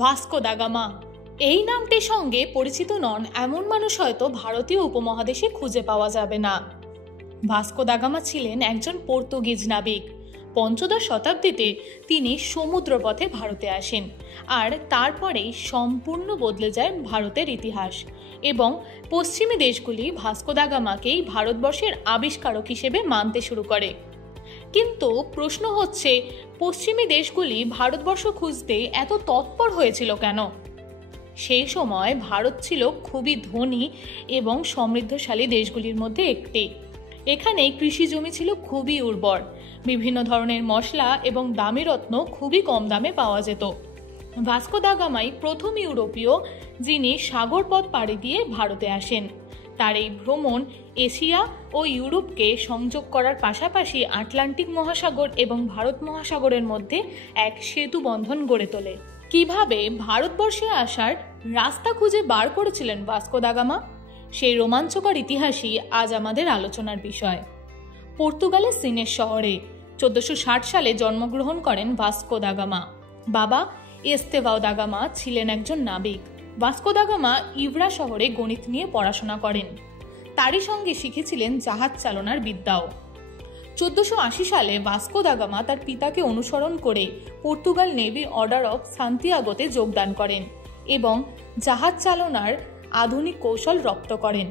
Vasco da Gama এই নামটির সঙ্গে পরিচিত নন এমন মানুষ হয়তো ভারতীয় উপমহাদেশে খুঁজে পাওয়া যাবে না। ভাস্কো দা গামা ছিলেন একজন পর্তুগিজ নাবিক। পঞ্চদশ শতাব্দীতে তিনি সমুদ্রপথে ভারতে আসেন, আর তারপরেই সম্পূর্ণ বদলে যায় ভারতের ইতিহাস এবং পশ্চিমী দেশগুলি ভাস্কো দা গামাকেই ভারতবর্ষের আবিষ্কারক হিসেবে মানতে শুরু করে। কিন্তু প্রশ্ন হচ্ছে, পশ্চিমী দেশগুলি ভারতবর্ষ খুঁজতে এত তৎপর হয়েছিল কেন? সেই সময় ভারত ছিল খুবই ধনী এবং সমৃদ্ধশালী দেশগুলির মধ্যে একটি। এখানে কৃষি জমি ছিল খুবই উর্বর, বিভিন্ন ধরনের মশলা এবং দামি রত্ন খুবই কম দামে পাওয়া যেত। ভাস্কো দা গামাই প্রথম ইউরোপীয় যিনি সাগর পথ পাড়ি দিয়ে ভারতে আসেন। তার এই ভ্রমণ এশিয়া ও ইউরোপকে সংযোগ করার পাশাপাশি আটলান্টিক মহাসাগর এবং ভারত মহাসাগরের মধ্যে এক সেতু বন্ধন গড়ে তোলে। কিভাবে ভারতবর্ষে আসার রাস্তা খুঁজে বার করেছিলেন ভাস্কো দা গামা, সেই রোমাঞ্চকর ইতিহাসই আজ আমাদের আলোচনার বিষয়। পর্তুগালের সিনেস শহরে 1460 সালে জন্মগ্রহণ করেন ভাস্কো দা গামা। বাবা এস্তেভাও দা গামা ছিলেন একজন নাবিক। ভাস্কো দা গামা ইভরা শহরে গণিত নিয়ে পড়াশোনা করেন। তারই সঙ্গে শিখেছিলেন জাহাজ চালনার বিদ্যাও। 1480 সালে ভাস্কো দা গামা তার পিতাকে অনুসরণ করে পর্তুগাল নেভি অর্ডার অফ সান্তিয়াগোতে যোগদান করেন এবং জাহাজ চালনার আধুনিক কৌশল রপ্ত করেন।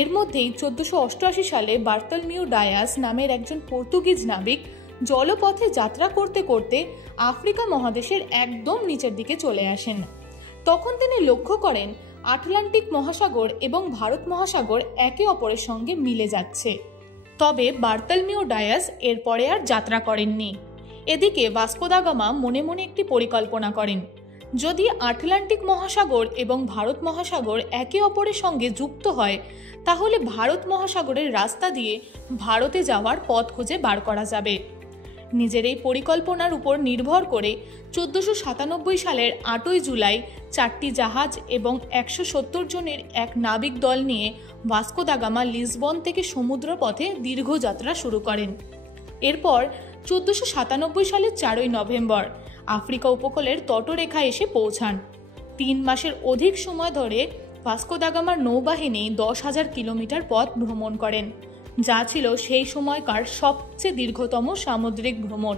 এর মধ্যেই 1488 সালে বার্তলমিউ ডায়াস নামের একজন পর্তুগিজ নাবিক জলপথে যাত্রা করতে করতে আফ্রিকা মহাদেশের একদম নিচের দিকে চলে আসেন। তখন তিনি লক্ষ্য করেন আটলান্টিক মহাসাগর এবং ভারত মহাসাগর একে অপরের সঙ্গে মিলে যাচ্ছে। তবে বার্তলমিউ ডায়াস এরপরে আর যাত্রা করেননি। এদিকে ভাস্কো দা গামা মনে মনে একটি পরিকল্পনা করেন, যদি আটলান্টিক মহাসাগর এবং ভারত মহাসাগর একে অপরের সঙ্গে যুক্ত হয় তাহলে ভারত মহাসাগরের রাস্তা দিয়ে ভারতে যাওয়ার পথ খুঁজে বার করা যাবে। নিজের এই পরিকল্পনার উপর নির্ভর করে 1497 সালের 8ই জুলাই 4টি জাহাজ এবং 170 জনের এক নাবিক দল নিয়ে ভাস্কো দা গামা লিসবন থেকে সমুদ্র পথে দীর্ঘ যাত্রা শুরু করেন। এরপর 1497 সালের 4ই নভেম্বর আফ্রিকা উপকূলের তটরেখায় এসে পৌঁছান। 3 মাসের অধিক সময় ধরে ভাস্কো দা গামার নৌবাহিনী 10,000 কিলোমিটার পথ ভ্রমণ করেন, যা ছিল সেই সময়কার সবচেয়ে দীর্ঘতম সামুদ্রিক ভ্রমণ।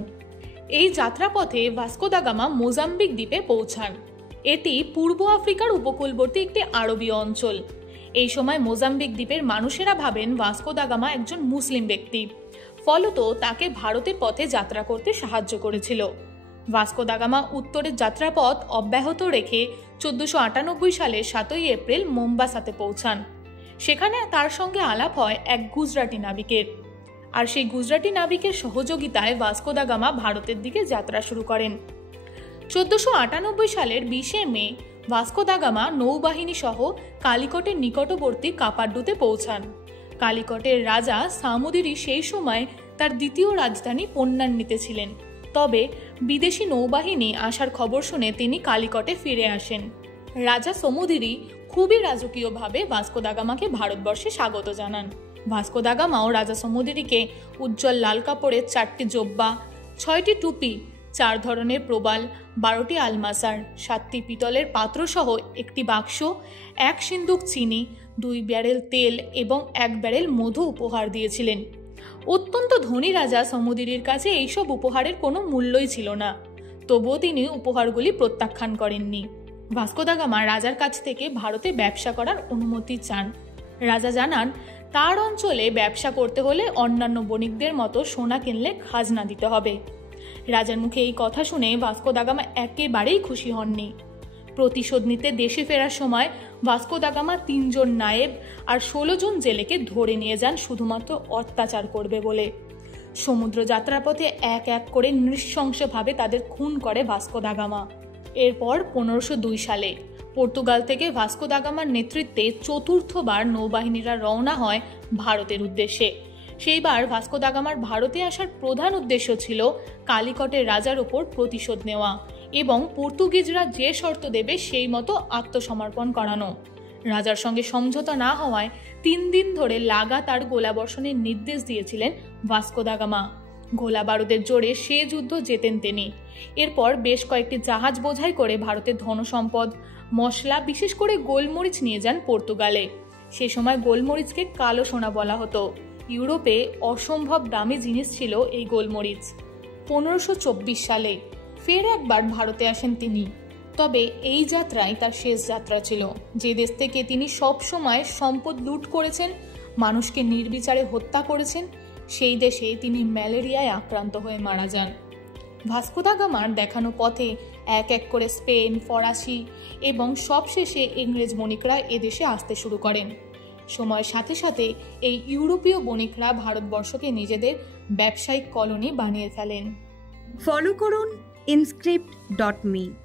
এই যাত্রাপথে ভাস্কো দা গামা মোজাম্বিক দ্বীপে পৌঁছান। এটি পূর্ব আফ্রিকার উপকূলবর্তী একটি আরবীয় অঞ্চল। এই সময় মোজাম্বিক দ্বীপের মানুষেরা ভাবেন ভাস্কো দা গামা একজন মুসলিম ব্যক্তি, ফলত তাকে ভারতের পথে যাত্রা করতে সাহায্য করেছিল। ভাস্কো দা গামা উত্তরের যাত্রাপথ অব্যাহত রেখে 1498 সালের 7ই এপ্রিল মোম্বাসাতে পৌঁছান। সেখানে তার সঙ্গে আলাপ হয় এক গুজরাটি নাবিকের, আর সেই গুজরাটি নাবিকের সহযোগিতায় ভাস্কো দা গামা ভারতের দিকে যাত্রা শুরু করেন। 1498 সালের 20শে মে ভাস্কো দা গামা নৌবাহিনী সহ কালিকটের নিকটবর্তী কাপাড্ডুতে পৌঁছান। কালিকটের রাজা সামুদিরি সেই সময় তার দ্বিতীয় রাজধানী পন্নান্নিতে ছিলেন। তবে বিদেশি নৌবাহিনী আসার খবর শুনে তিনি কালিকটে ফিরে আসেন। রাজা সমুদিরি খুবই রাজকীয়ভাবে ভাস্কো দা গামাকে ভারতবর্ষে স্বাগত জানান। ভাস্কো দা গামাও রাজা সমুদিরিকে উজ্জ্বল লাল কাপড়ের 4টি জোব্বা, 6টি টুপি, 4 ধরনের প্রবাল, 12টি আলমাসার, 7টি পিতলের পাত্র সহ একটি বাক্স, 1 সিন্দুক চিনি, 2 ব্যারেল তেল এবং 1 ব্যারেল মধু উপহার দিয়েছিলেন। অত্যন্ত ধনী রাজা সমুদিরির কাছে এইসব উপহারের কোনো মূল্যই ছিল না, তবুও তিনি উপহারগুলি প্রত্যাখ্যান করেননি। ভাস্কো দা গামা রাজার কাছ থেকে ভারতে ব্যবসা করার অনুমতি চান। রাজা জানান তার অঞ্চলে ব্যবসা করতে হলে অন্যান্য বণিকদের মতো সোনা কিনলে খাজনা দিতে হবে। রাজার মুখে এই কথা শুনে ভাস্কো দা গামা একেবারেই খুশি হননি। প্রতিশোধ নিতে দেশে ফেরার সময় ভাস্কো দা গামা 3 জন নায়েব আর 16 জন জেলেকে ধরে নিয়ে যান শুধুমাত্র অত্যাচার করবে বলে। সমুদ্র যাত্রাপথে এক এক করে নৃশংসভাবে তাদের খুন করে ভাস্কো দা গামা। এরপর 1502 সালে পর্তুগাল থেকে ভাস্কো দা গামার নেতৃত্বে চতুর্থবার নৌবাহিনীরা রওনা হয় ভারতের উদ্দেশ্যে। সেইবার ভাস্কো দা গামার ভারতে আসার প্রধান উদ্দেশ্য ছিল কালিকটের রাজার ওপর প্রতিশোধ নেওয়া এবং পর্তুগিজরা যে শর্ত দেবে সেই মতো আত্মসমর্পণ করানো। রাজার সঙ্গে সমঝোতা না হওয়ায় 3 দিন ধরে লাগাতার গোলাবর্ষণের নির্দেশ দিয়েছিলেন ভাস্কো দা গামা। গোলা বারুদের জোরে সে যুদ্ধ জেতেন তিনি এরপর বেশ কয়েকটি জাহাজ বোঝাই করে ভারতের ধনসম্পদ, মশলা, বিশেষ করে গোলমরিচ নিয়ে যান পর্তুগালে। সে সময় গোলমরিচকে কালো সোনা বলা হতো। ইউরোপে অসম্ভব দামি জিনিস ছিল এই গোলমরিচ। 1524 সালে ফের একবার ভারতে আসেন তিনি। তবে এই যাত্রায় তার শেষ যাত্রা ছিল। যে দেশ থেকে তিনি সব সময় সম্পদ লুট করেছেন, মানুষকে নির্বিচারে হত্যা করেছেন, সেই দেশে তিনি ম্যালেরিয়ায় আক্রান্ত হয়ে মারা যান। ভাস্কো দা গামার দেখানো পথে এক এক করে স্পেন, ফরাসি এবং সবশেষে ইংরেজ বণিকরা এদেশে আসতে শুরু করেন। সময়ের সাথে সাথে এই ইউরোপীয় বণিকরা ভারতবর্ষকে নিজেদের ব্যবসায়িক কলোনি বানিয়ে ফেলেন। ফলো করুন inscript.me